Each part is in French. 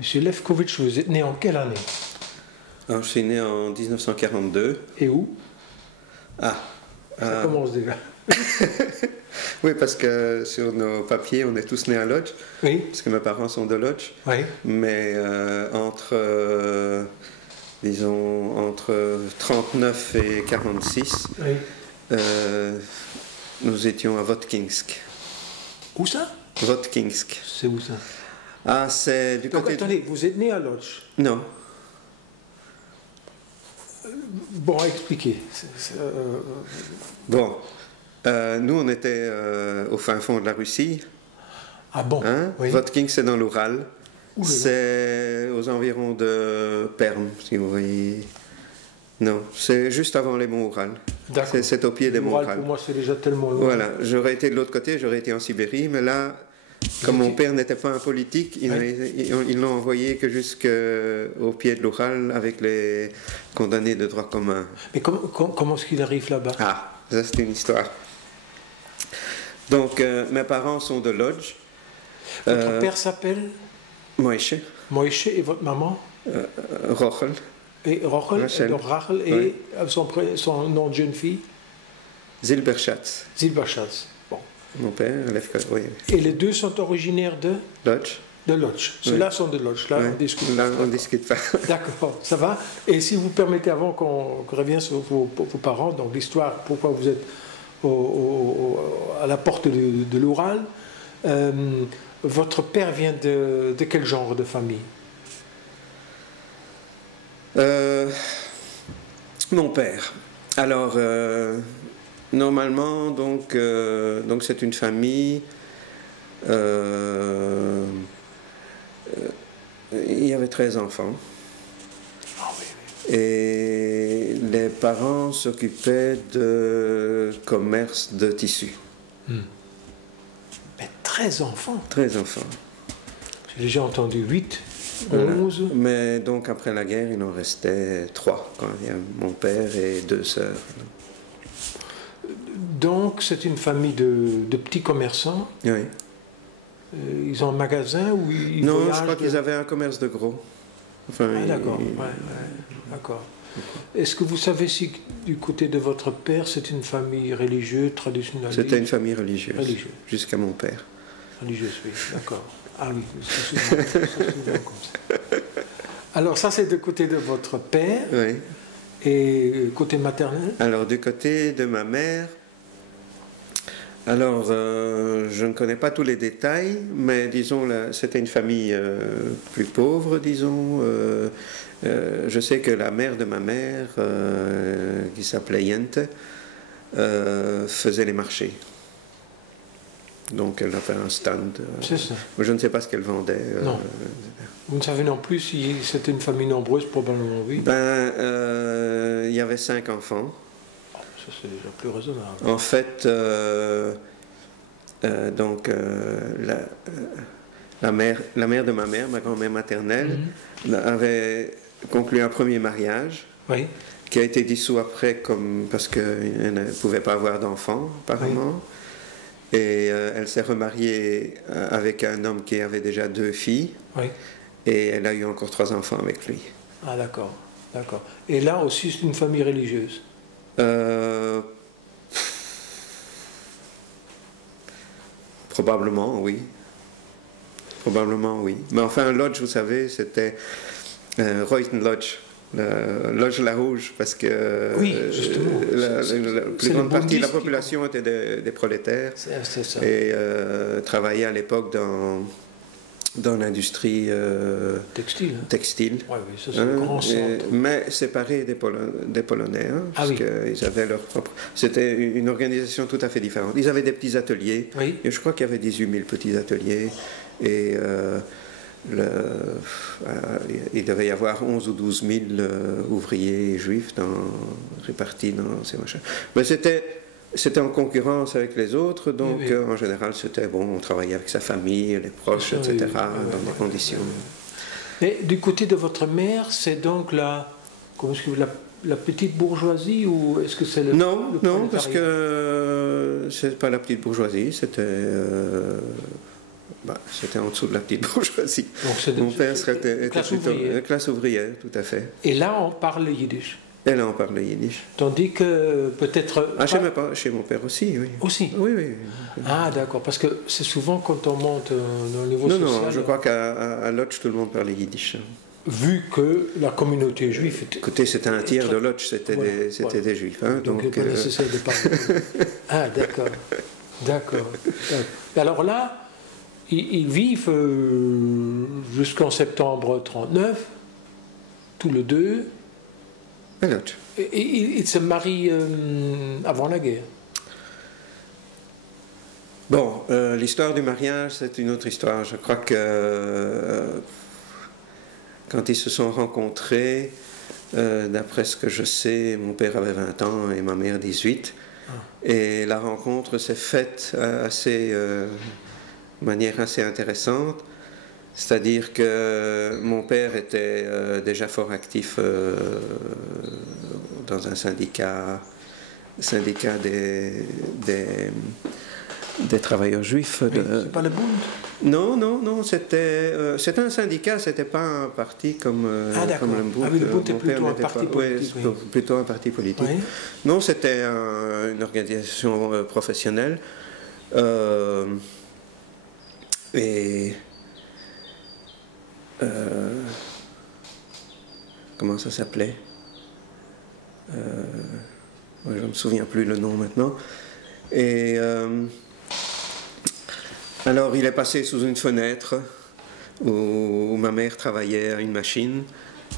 Monsieur Lefkovitch, vous êtes né en quelle année? Alors, je suis né en 1942. Et où? Ah. Ça commence déjà. Oui, parce que sur nos papiers, on est tous nés à Lodz. Oui. Parce que mes parents sont de Lodz. Oui. Mais disons, entre 39 et 46, Oui. nous étions à Votkinsk. Où ça? Votkinsk. C'est où ça? Ah, c'est du Donc côté... attendez, vous êtes né à Lodz? Non. Bon, expliquez. Bon, nous on était au fin fond de la Russie. Ah bon? Hein? Oui. Votkinsk, c'est dans l'Oural. Ouh là là. C'est aux environs de Perm, si vous voyez. Non, c'est juste avant les monts Oural. D'accord. C'est au pied des monts L'Oural, Oural. pour moi, c'est déjà tellement loin. Voilà, j'aurais été de l'autre côté, j'aurais été en Sibérie, mais là, comme mon père n'était pas un politique, ils l'ont envoyé que jusqu'au pied de l'Oural avec les condamnés de droit commun. Mais comment est-ce qu'il arrive là-bas? Ah, ça c'est une histoire. Donc, mes parents sont de Lodz. Votre père s'appelle Moïse, Moïse et votre maman? Rochel. Et Rochel, Rachel. donc Rachel et Oui. son nom de jeune fille? Zilberschatz. Zilberschatz. Bon. Mon père, oui. Et les deux sont originaires de Lodz. Lodz. Ceux-là sont de Lodz. Là, Oui. on discute. Là, on ne discute pas. D'accord, ça va. Et si vous permettez, avant qu'on revienne sur vos parents, donc l'histoire, pourquoi vous êtes à la porte de l'Oural, votre père vient de quel genre de famille? Mon père. Alors, normalement, donc c'est une famille. Il y avait 13 enfants. Ah oui, oui. Et les parents s'occupaient de commerce de tissus. Mais 13 enfants. 13 enfants. J'ai déjà entendu 8, Voilà. 11. Mais donc après la guerre, il en restait 3. Il y a mon père et 2 sœurs. Donc c'est une famille de petits commerçants. Oui. Ils ont un magasin où ils Non, voyagent je crois qu'ils avaient un commerce de gros. Enfin, Ah d'accord, d'accord. Est-ce que vous savez si du côté de votre père c'est une famille religieuse, traditionnelle? C'était une famille religieuse, Religieuse. jusqu'à mon père. Religieuse, oui, d'accord. Ah oui, c'est souvent comme ça. Alors ça c'est du côté de votre père, Oui. et côté maternel? Alors du côté de ma mère, alors je ne connais pas tous les détails, mais disons c'était une famille plus pauvre, disons. Je sais que la mère de ma mère, qui s'appelait Yente, faisait les marchés. Donc elle avait un stand. C'est ça. Je ne sais pas ce qu'elle vendait. Non. Vous ne savez non plus si c'était une famille nombreuse, probablement oui. Ben, il y avait 5 enfants. Ça c'est déjà plus raisonnable. En fait, la mère de ma mère, ma grand-mère maternelle, avait conclu un premier mariage Oui. qui a été dissous après parce qu'elle ne pouvait pas avoir d'enfants, apparemment. Oui. Et elle s'est remariée avec un homme qui avait déjà 2 filles. Oui. Et elle a eu encore 3 enfants avec lui. Ah d'accord, d'accord. Et là aussi c'est une famille religieuse? Probablement, oui. Probablement, oui. Mais enfin, Lodz, vous savez, c'était Reuten Lodz. Lodz la Rouge, parce que oui, justement, la plus grande partie de la population était des prolétaires. C'est ça. Et travaillaient à l'époque dans l'industrie textile. Textile. Oui, ça c'est le grand centre. Mais séparés des Polonais, parce qu'ils avaient leur propre... C'était une organisation tout à fait différente. Ils avaient des petits ateliers, et je crois qu'il y avait 18 000 petits ateliers, et il devait y avoir 11 ou 12 000 ouvriers juifs répartis dans ces machins. Mais c'était en concurrence avec les autres, donc en général c'était bon, on travaillait avec sa famille, les proches, etc., dans des conditions. Mais du côté de votre mère, c'est donc la petite bourgeoisie, ou est-ce que c'est le... Non, parce que c'est pas la petite bourgeoisie, c'était c'était en dessous de la petite bourgeoisie. Donc Mon père était classe plutôt ouvrière. classe ouvrière, tout à fait. Et là, on parle le yiddish. Et là, on parle le yiddish. Tandis que peut-être... Ah, chez mon père aussi, oui. Aussi. Oui, oui. Ah, d'accord. Parce que c'est souvent quand on monte dans le niveau Non, social... non, je crois qu'à Lodz, tout le monde parlait yiddish. Vu que la communauté juive était... Écoutez, c'était un tiers de Lodz, c'était des juifs. Hein, donc il n'est pas nécessaire de parler. Ah, d'accord. D'accord. Alors là, ils vivent jusqu'en septembre 1939, tous les deux. À Lodz. Et ils se marient avant la guerre. Bon, l'histoire du mariage, c'est une autre histoire. Je crois que quand ils se sont rencontrés, d'après ce que je sais, mon père avait 20 ans et ma mère 18. Et la rencontre s'est faite de manière assez intéressante. C'est-à-dire que mon père était déjà fort actif dans un syndicat des travailleurs juifs. C'est pas le Bund? Non, c'était un syndicat, c'était pas un parti comme le Bund. Ah oui, le Bund était plutôt un parti politique. Oui, plutôt un parti politique. Oui. Non, c'était une organisation professionnelle. Comment ça s'appelait? Je ne me souviens plus le nom maintenant. Et alors il est passé sous une fenêtre où ma mère travaillait à une machine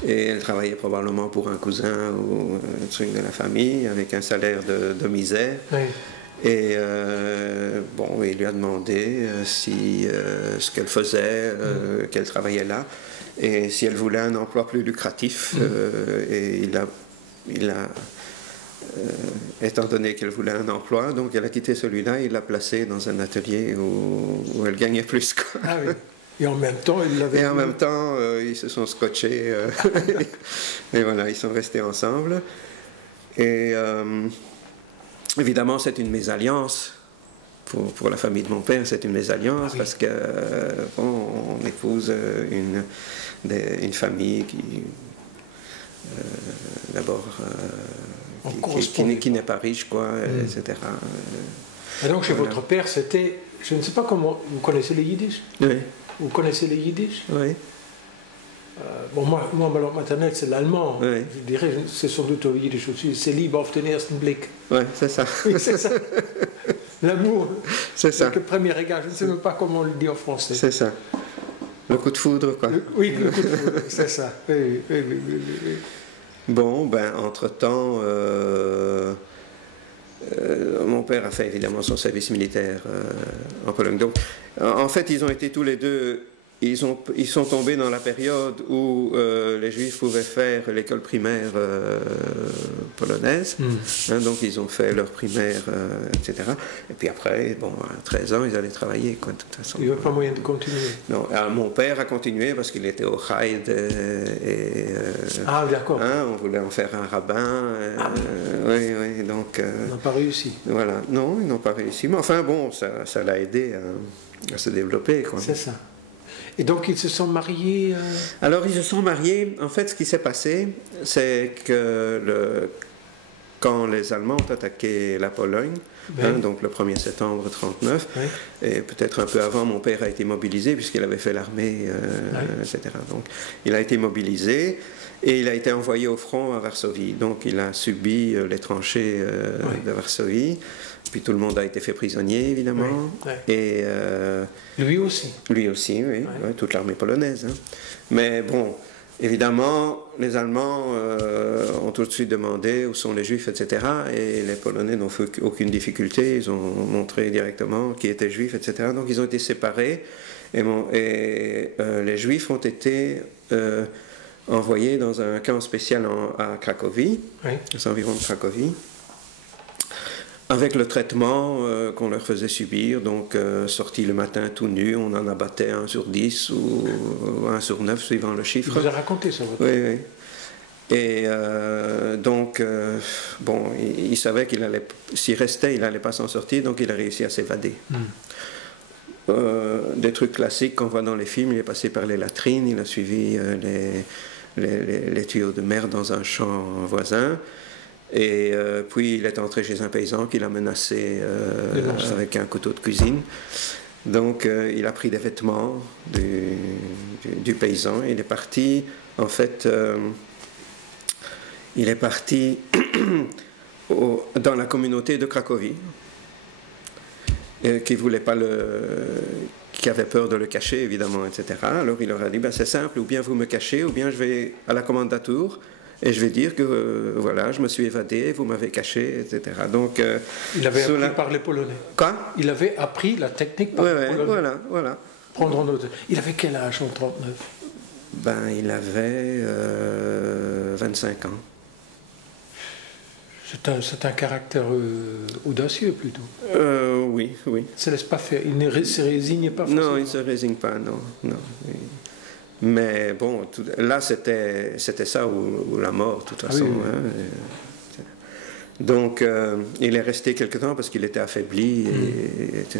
et elle travaillait probablement pour un cousin ou un truc de la famille avec un salaire de misère. Oui. Et bon, il lui a demandé ce qu'elle faisait, qu'elle travaillait là, et si elle voulait un emploi plus lucratif. Et il a étant donné qu'elle voulait un emploi, donc elle a quitté celui-là, il l'a placé dans un atelier où elle gagnait plus, quoi. Ah oui. Et en même temps, il l'avait... Et en même temps, ils se sont scotchés. Et voilà, ils sont restés ensemble. Et évidemment, c'est une mésalliance. Pour la famille de mon père, c'est une mésalliance, oui. Parce que bon, on épouse une famille qui, d'abord, qui n'est pas riche, quoi, etc. Et donc, chez votre père, c'était, je ne sais pas comment, vous connaissez le yiddish? Oui. Vous connaissez le yiddish? Oui. Bon, moi, ma langue maternelle, c'est l'allemand. Oui. Je dirais, c'est sans doute au yiddish aussi. C'est Liebe auf den ersten Blick. Oui, c'est ça. Oui, c'est ça. L'amour. C'est ça. Le premier regard. Je ne sais même pas comment on le dit en français. C'est ça. Le coup de foudre, quoi. Oui, le coup de foudre, c'est ça. Oui. Bon, ben, entre-temps, mon père a fait évidemment son service militaire en Pologne. Donc, en fait, ils ont été tous les deux, ils sont tombés dans la période où les Juifs pouvaient faire l'école primaire polonaise. Hein, donc, ils ont fait leur primaire, etc. Et puis après, bon, à 13 ans, ils allaient travailler, quoi, de toute façon. Il n'y avait pas moyen de continuer. Non, mon père a continué parce qu'il était au Haïd ah, d'accord. Hein, on voulait en faire un rabbin. Oui, donc... ils n'ont pas réussi. Voilà, non, ils n'ont pas réussi. Mais enfin, bon, ça l'a aidé à se développer, quoi. C'est ça. Et donc, ils se sont mariés Alors, ils se sont mariés. En fait, ce qui s'est passé, c'est que quand les Allemands ont attaqué la Pologne, hein, donc le 1er septembre 1939, et peut-être un peu avant, mon père a été mobilisé, puisqu'il avait fait l'armée, etc. Donc, il a été mobilisé, et il a été envoyé au front à Varsovie. Donc, il a subi les tranchées de Varsovie. Puis tout le monde a été fait prisonnier, évidemment. Et lui aussi. Lui aussi, oui. Toute l'armée polonaise. Hein. Mais bon, évidemment, les Allemands ont tout de suite demandé où sont les Juifs, etc. Et les Polonais n'ont fait aucune difficulté. Ils ont montré directement qui étaient Juifs, etc. Donc ils ont été séparés. Et les Juifs ont été envoyés dans un camp spécial à Cracovie, aux environs de Cracovie, avec le traitement qu'on leur faisait subir, donc sortis le matin tout nus, on en abattait 1 sur 10 ou 1 sur 9, suivant le chiffre. Il vous a raconté ça, votre... Oui. Et donc, bon, il savait qu'il allait, s'il restait, il n'allait pas s'en sortir, donc il a réussi à s'évader. des trucs classiques qu'on voit dans les films. Il est passé par les latrines, il a suivi les tuyaux de mer dans un champ voisin. Et puis il est entré chez un paysan qui l'a menacé avec un couteau de cuisine. Donc il a pris des vêtements du paysan. Il est parti, en fait, il est parti dans la communauté de Cracovie, qui avait peur de le cacher, évidemment, etc. Alors il leur a dit, ben, c'est simple, ou bien vous me cachez, ou bien je vais à la commandature, et je vais dire que, voilà, je me suis évadé, vous m'avez caché, etc. Donc, il avait appris par les Polonais. Quoi? Il avait appris la technique par les Polonais. Voilà. Prendre en note. Il avait quel âge en 39? Ben, il avait 25 ans. C'est un caractère audacieux plutôt. Oui. Il ne se laisse pas faire, il ne se résigne pas facilement. Non, il ne se résigne pas, non. Mais bon, là c'était ça ou la mort, de toute façon. Oui. Hein. Donc il est resté quelque temps parce qu'il était affaibli, etc.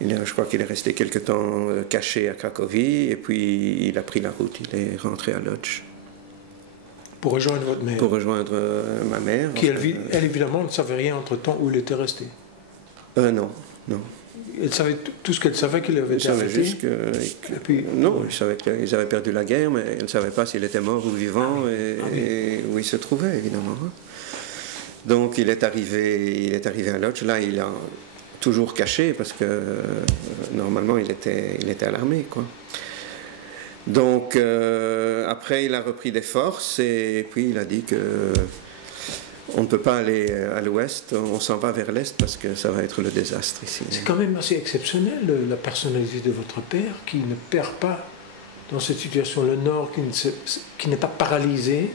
Je crois qu'il est resté quelque temps caché à Cracovie, et puis il a pris la route, il est rentré à Łódź. Pour rejoindre votre mère? Pour rejoindre ma mère. Qui, elle, évidemment, ne savait rien entre-temps où il était resté? Non. Elle savait tout ce qu'elle savait, qu'il avait été arrêté? Juste non, elle savait qu'ils avaient perdu la guerre, mais elle ne savait pas s'il était mort ou vivant, et où il se trouvait, évidemment. Donc il est arrivé à Łódź. Là, il a toujours caché, parce que normalement, il était à l'armée, quoi. Donc, après, il a repris des forces, et puis il a dit que on ne peut pas aller à l'ouest, on s'en va vers l'est parce que ça va être le désastre ici. C'est quand même assez exceptionnel, la personnalité de votre père, qui ne perd pas dans cette situation le Nord, qui n'est pas paralysé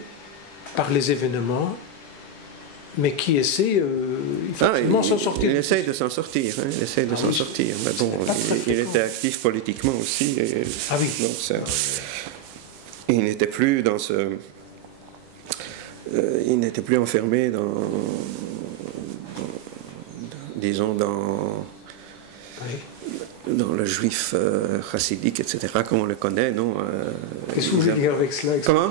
par les événements, mais qui essaie effectivement s'en sortir. Il essaie de s'en sortir, hein, il essaie de s'en sortir. Mais bon, il était actif politiquement aussi. Oui. Donc il n'était plus dans ce... il n'était plus enfermé disons, dans le juif chassidique, etc., comme on le connaît, non? Qu'est-ce que vous voulez dire avec cela? Comment?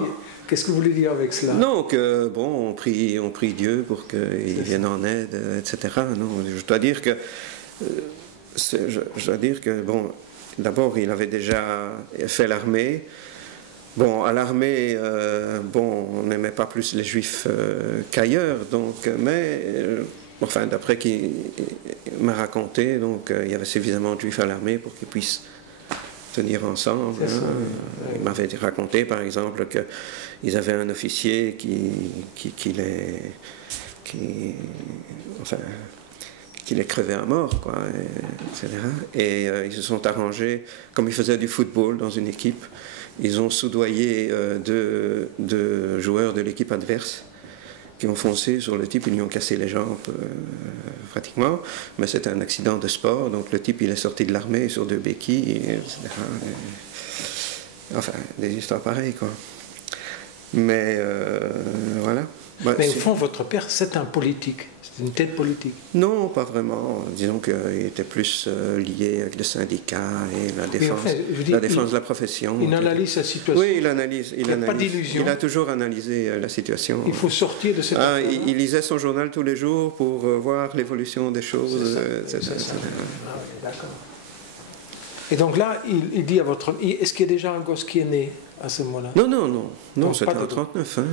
Qu'est-ce que vous voulez dire avec cela? Non, que, bon, on prie Dieu pour qu'il vienne en aide, etc. Non, je dois dire que, bon, d'abord, il avait déjà fait l'armée. Bon, à l'armée, on n'aimait pas plus les juifs qu'ailleurs, donc, mais, enfin, d'après qu'il m'a raconté, donc, il y avait suffisamment de juifs à l'armée pour qu'ils puissent tenir ensemble. Hein. Il m'avait raconté, par exemple, qu'ils avaient un officier qui les crevait à mort, quoi, etc. Et ils se sont arrangés, comme ils faisaient du football dans une équipe, ils ont soudoyé deux joueurs de l'équipe adverse qui ont foncé sur le type, ils lui ont cassé les jambes pratiquement, mais c'était un accident de sport, donc le type il est sorti de l'armée sur 2 béquilles, etc. Enfin, des histoires pareilles, quoi. Mais voilà. Bah, mais au fond, votre père, c'est un politique, c'est une tête politique. Non, pas vraiment. Disons qu'il était plus lié avec le syndicat et la défense, la défense de la profession. Il analyse la situation. Oui, il analyse. Il n'a pas d'illusion. Il a toujours analysé la situation. Il faut sortir de cette... il lisait son journal tous les jours pour voir l'évolution des choses, etc. D'accord. Et donc là, il dit à votre... Est-ce qu'il y a déjà un gosse qui est né à ce moment-là? Non, c'était en 39. Hein.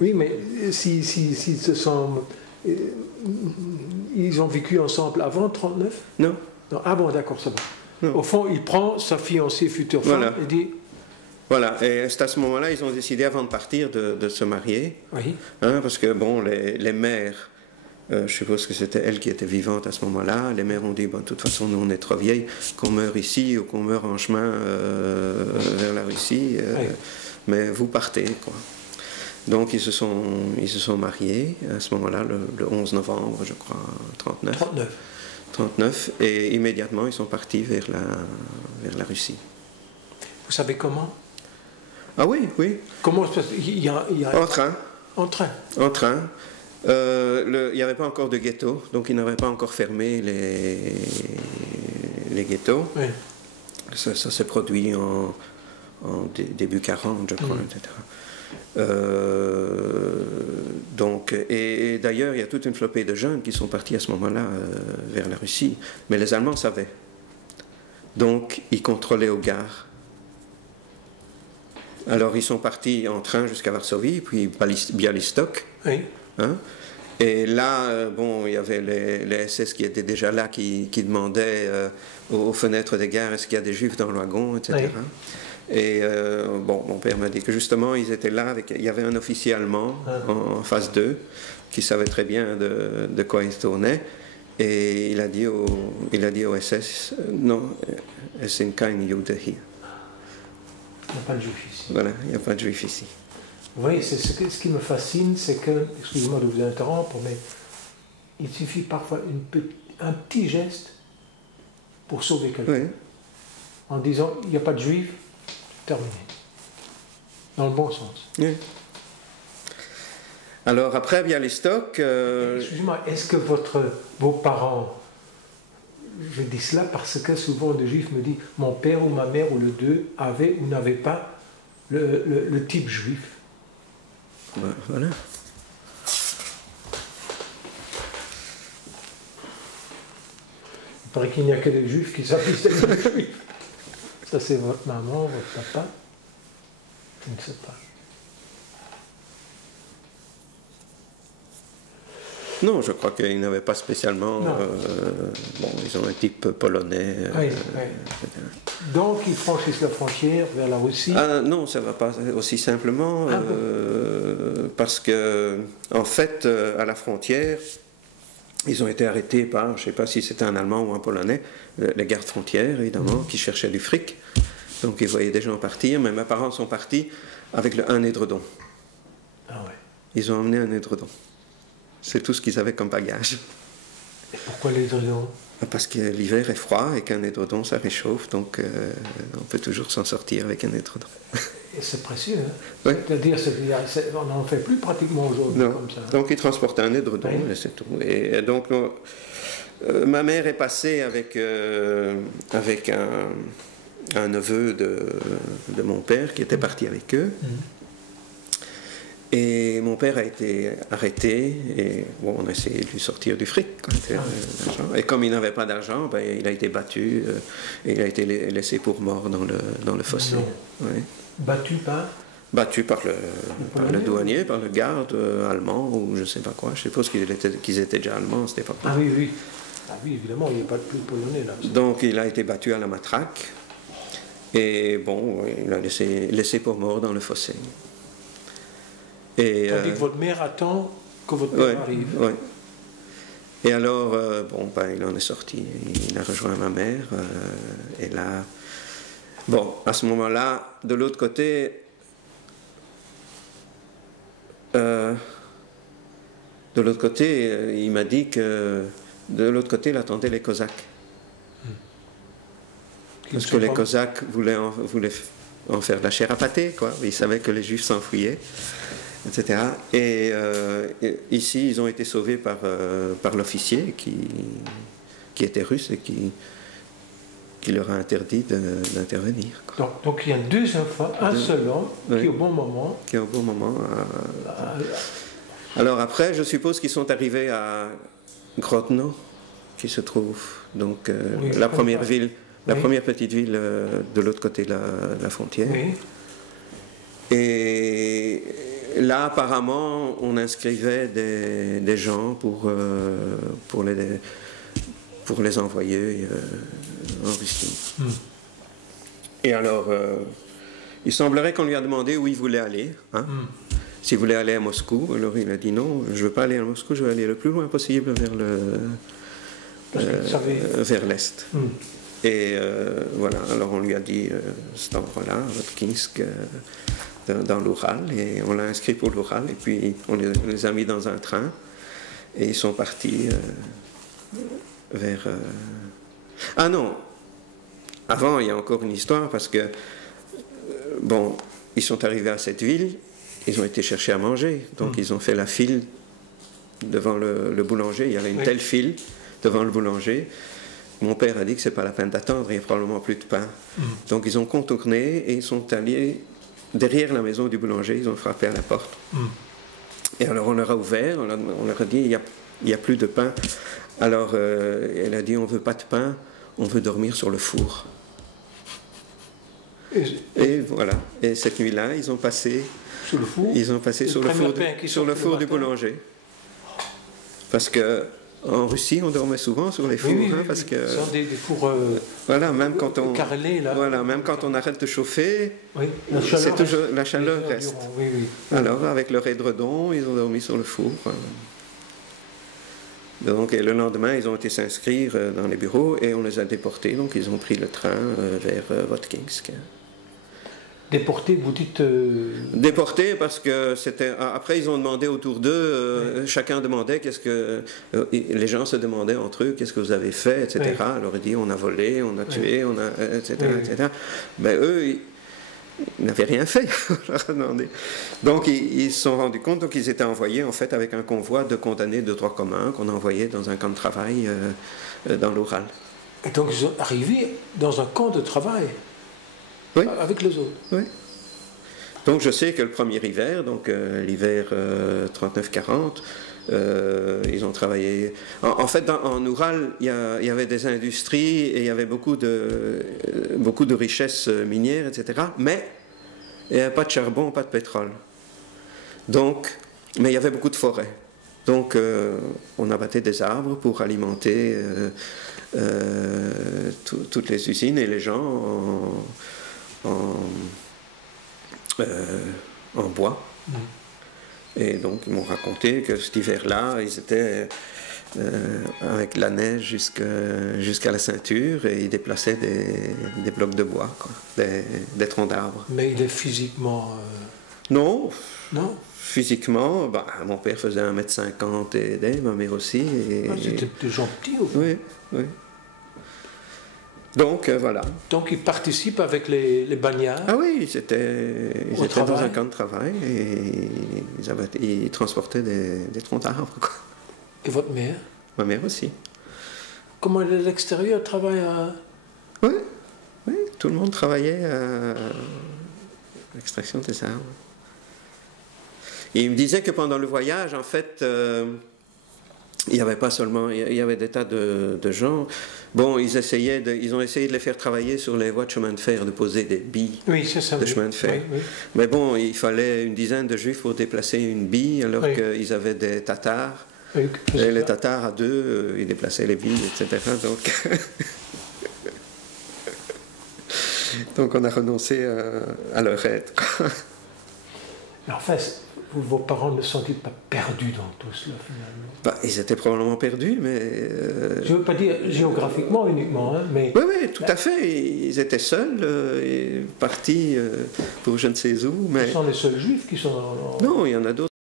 Oui, mais s'ils se sont... Ils ont vécu ensemble avant 39? Non. Ah bon, d'accord, ça va. Non. Au fond, il prend sa fiancée future femme et dit... Voilà, et c'est à ce moment-là, ils ont décidé, avant de partir, de se marier. Oui. Hein, parce que, bon, les mères, je suppose que c'était elle qui était vivante à ce moment-là, les mères ont dit, bon, de toute façon, nous, on est trop vieilles, qu'on meurt ici ou qu'on meurt en chemin vers la Russie, mais vous partez, quoi. Donc ils se sont mariés à ce moment-là, le 11 novembre, je crois, 39, et immédiatement ils sont partis vers la Russie. Vous savez comment? Ah oui. Comment il y a... En train. En train. En train. Il n'y avait pas encore de ghetto, donc ils n'avaient pas encore fermé les ghettos. Oui. Ça s'est produit en début 40, je crois, etc. Donc, et d'ailleurs, il y a toute une flopée de jeunes qui sont partis à ce moment-là vers la Russie. Mais les Allemands savaient. Donc, ils contrôlaient aux gares. Alors, ils sont partis en train jusqu'à Varsovie, puis Bialystok. Oui. Hein? Et là, bon, il y avait les SS qui étaient déjà là, qui demandaient aux fenêtres des gares est-ce qu'il y a des juifs dans le wagon, etc. Oui. Et bon, mon père m'a dit que justement, ils étaient là, il y avait un officier allemand en phase 2 qui savait très bien de quoi il tournait. Et il a dit au SS non, es sind keine Juden hier. Il n'y a pas de juifs ici. Voilà, il n'y a pas de juifs ici. Oui, ce qui me fascine, c'est que, excusez-moi de vous interrompre, mais il suffit parfois un petit geste pour sauver quelqu'un. Oui. En disant, il n'y a pas de juifs, terminé. Dans le bon sens. Oui. Alors après Bialystok... Excusez-moi, est-ce que vos parents... Je dis cela parce que souvent des juifs me disent, mon père ou ma mère ou le deux avaient ou n'avaient pas le type juif. Voilà. Il paraît qu'il n'y a que les juifs qui s'appellent les juifs. Ça c'est votre maman, votre papa. Je ne sais pas. Non, je crois qu'ils n'avaient pas spécialement... bon, ils ont un type polonais. Oui, oui. Donc, ils franchissent la frontière vers la Russie. Non, ça ne va pas aussi simplement. Parce que, en fait, à la frontière, ils ont été arrêtés par, je ne sais pas si c'était un Allemand ou un Polonais, les gardes frontières, évidemment, qui cherchaient du fric. Donc, ils voyaient des gens partir, mais mes parents sont partis avec un édredon. Ah ouais. Ils ont emmené un édredon. C'est tout ce qu'ils avaient comme bagage. Et pourquoi l'édredon? Parce que l'hiver est froid et qu'un édredon ça réchauffe, donc on peut toujours s'en sortir avec un édredon. Et c'est précieux, hein? Oui. C'est-à-dire on n'en fait plus pratiquement aujourd'hui comme ça. Donc ils transportaient un édredon, et c'est tout. Et donc ma mère est passée avec un neveu de mon père qui était parti avec eux. Et mon père a été arrêté et bon, on a essayé de lui sortir du fric. Et comme il n'avait pas d'argent, ben, il a été battu et il a été laissé pour mort dans le fossé. Oui. Battu par? Battu par le douanier, par le garde allemand ou je ne sais pas quoi. Je suppose qu'ils étaient déjà allemands à cette époque. Ah oui, oui. Ah oui, évidemment, il n'y a pas de plus polonais là. Donc il a été battu à la matraque et bon, il a laissé pour mort dans le fossé. Et, tandis que votre mère attend que votre père arrive. Oui. Et alors, bon, ben, il en est sorti. Il a rejoint ma mère. Et là, bon, à ce moment-là, de l'autre côté, il m'a dit que de l'autre côté, il attendait les Cosaques. Parce que les Cosaques voulaient en faire de la chair à pâté, quoi. Ils savaient que les Juifs s'enfuyaient, etc. Et ici, ils ont été sauvés par l'officier qui était russe et qui leur a interdit d'intervenir. Donc il y a deux enfants, un seul homme, qui au bon moment... Qui au bon moment... Alors après, je suppose qu'ils sont arrivés à Grodno, qui se trouve donc la première ville... La première petite ville de l'autre côté de la frontière. Oui. Et là, apparemment, on inscrivait des gens pour les envoyer en Russie. Et alors, il semblerait qu'on lui a demandé où il voulait aller. Hein, s'il voulait aller à Moscou. Alors il a dit non, je ne veux pas aller à Moscou, je veux aller le plus loin possible vers l'Est. Et voilà, alors on lui a dit cet endroit-là, Votkinsk, dans l'Oural, et on l'a inscrit pour l'Oural, et puis on les a mis dans un train, et ils sont partis vers... Ah non, avant il y a encore une histoire, parce que, bon, ils sont arrivés à cette ville, ils ont été chercher à manger, donc ils ont fait la file devant le boulanger, il y avait une telle file devant le boulanger, mon père a dit que c'est pas la peine d'attendre, il n'y a probablement plus de pain. Donc ils ont contourné et ils sont allés derrière la maison du boulanger, ils ont frappé à la porte. Et alors on leur a ouvert, on leur a dit il y a plus de pain. Alors elle a dit on veut pas de pain, on veut dormir sur le four. Et voilà. Et cette nuit-là, ils ont passé sur le four. Ils ont passé sur le four du boulanger. Parce que en Russie, on dormait souvent sur les fours, parce que ce sont des fours voilà, même quand on carrelés, là. Voilà, même quand on arrête de chauffer, la chaleur reste. Alors, avec leur édredon, ils ont dormi sur le four. Donc, et le lendemain, ils ont été s'inscrire dans les bureaux et on les a déportés. Donc, ils ont pris le train vers Votkinsk. Déportés, vous dites... Déportés parce que c'était... Après, ils ont demandé autour d'eux, chacun demandait qu'est-ce que... les gens se demandaient entre eux, qu'est-ce que vous avez fait, etc. Alors, ils dit, on a volé, on a tué, on a... etc. etc. Mais eux, ils n'avaient rien fait. On leur a demandé. Donc, ils se sont rendus compte, donc ils étaient envoyés, en fait, avec un convoi de condamnés de droit commun qu'on a envoyés dans un camp de travail dans l'Oural. Et donc, ils sont arrivés dans un camp de travail. Oui. Avec les autres. Oui. Donc je sais que le premier hiver, donc l'hiver 39-40, ils ont travaillé... En fait, en Oural, il y avait des industries et il y avait beaucoup de richesses minières, etc. Mais il n'y avait pas de charbon, pas de pétrole. Donc, mais il y avait beaucoup de forêts. Donc on abattait des arbres pour alimenter toutes les usines et les gens en bois. Et donc ils m'ont raconté que cet hiver-là, ils étaient avec la neige jusqu'à la ceinture et ils déplaçaient des blocs de bois, quoi, des troncs d'arbres. Mais il est physiquement... Non. Non. Physiquement, mon père faisait 1m50 et ma mère aussi. C'était des gens petits, au fond. Oui, oui. Donc, voilà. Donc, ils participent avec les bagnards. Ah oui, ils étaient dans un camp de travail et ils transportaient des troncs d'arbres. Et votre mère? Ma mère aussi. Comment l'extérieur travaille à... Oui, oui, tout le monde travaillait à l'extraction des arbres. Et il me disait que pendant le voyage, en fait, il n'y avait pas seulement... Il y avait des tas de gens... Bon, ils ont essayé de les faire travailler sur les voies de chemin de fer, de poser des billes de chemin de fer. Oui. Mais bon, il fallait une dizaine de juifs pour déplacer une bille, alors qu'ils avaient des Tatars. Oui, et les Tatars, à deux, ils déplaçaient les billes, etc. Donc on a renoncé à leur aide. Mais en fait, vos parents ne sont-ils pas perdus dans tout cela, finalement? Ils étaient probablement perdus, mais... Je ne veux pas dire géographiquement uniquement, hein, mais... Oui, oui, tout à fait. Ils étaient seuls, et partis pour je ne sais où, mais... Ce sont les seuls juifs qui sont... Non, il y en a d'autres.